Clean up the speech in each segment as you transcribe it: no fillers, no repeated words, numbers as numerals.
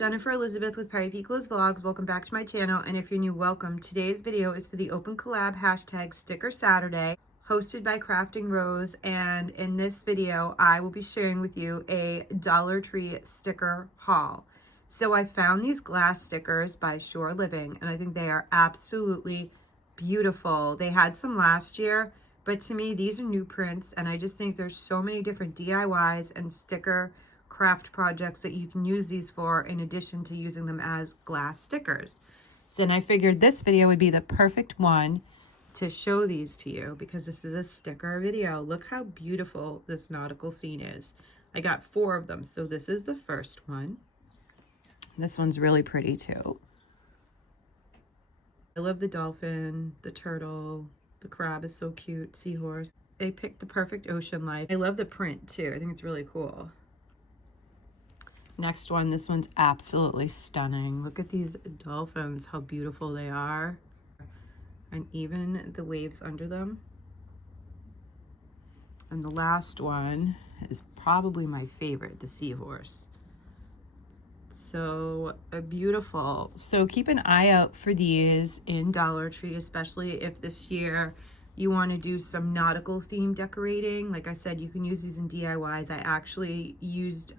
Jennifer Elizabeth with Perry Pico's Vlogs. Welcome back to my channel, and if you're new, welcome. Today's video is for the Open Collab hashtag Sticker Saturday, hosted by Crafting Rose, and in this video, I will be sharing with you a Dollar Tree sticker haul. So I found these glass stickers by Shore Living, and I think they are absolutely beautiful. They had some last year, but to me, these are new prints, and I just think there's so many different DIYs and sticker craft projects that you can use these for in addition to using them as glass stickers. So then I figured this video would be the perfect one to show these to you because this is a sticker video. Look how beautiful this nautical scene is. I got 4 of them, so this is the first one. This one's really pretty too. I love the dolphin, the turtle, the crab is so cute, seahorse. They picked the perfect ocean life. I love the print too. I think it's really cool. Next one, this one's absolutely stunning. Look at these dolphins, how beautiful they are. And even the waves under them. And the last one is probably my favorite, the seahorse. So beautiful. So keep an eye out for these in Dollar Tree, especially if this year you want to do some nautical theme decorating. Like I said, you can use these in DIYs. I actually used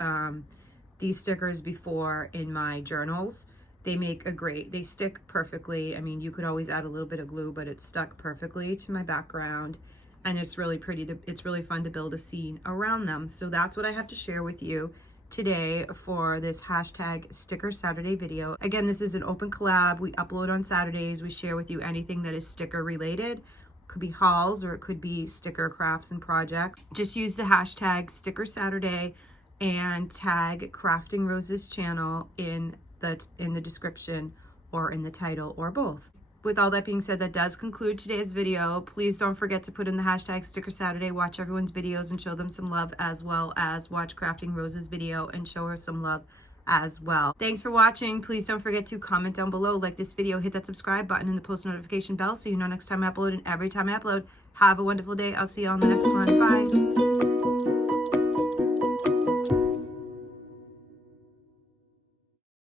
these stickers before in my journals. They they stick perfectly. I mean, you could always add a little bit of glue, but it stuck perfectly to my background, and it's really pretty it's really fun to build a scene around them. So that's what I have to share with you today for this hashtag Sticker Saturday video. Again, this is an open collab. We upload on Saturdays. We share with you anything that is sticker related. It could be hauls or it could be sticker crafts and projects. Just use the hashtag Sticker Saturday and tag Crafting Rose's channel in the description or in the title or both. With all that being said, that does conclude today's video. Please don't forget to put in the hashtag Sticker Saturday, watch everyone's videos and show them some love, as well as watch Crafting Rose's video and show her some love as well. Thanks for watching. Please don't forget to comment down below, like this video, hit that subscribe button and the post notification bell so you know next time I upload and every time I upload. Have a wonderful day. I'll see you on the next one. Bye.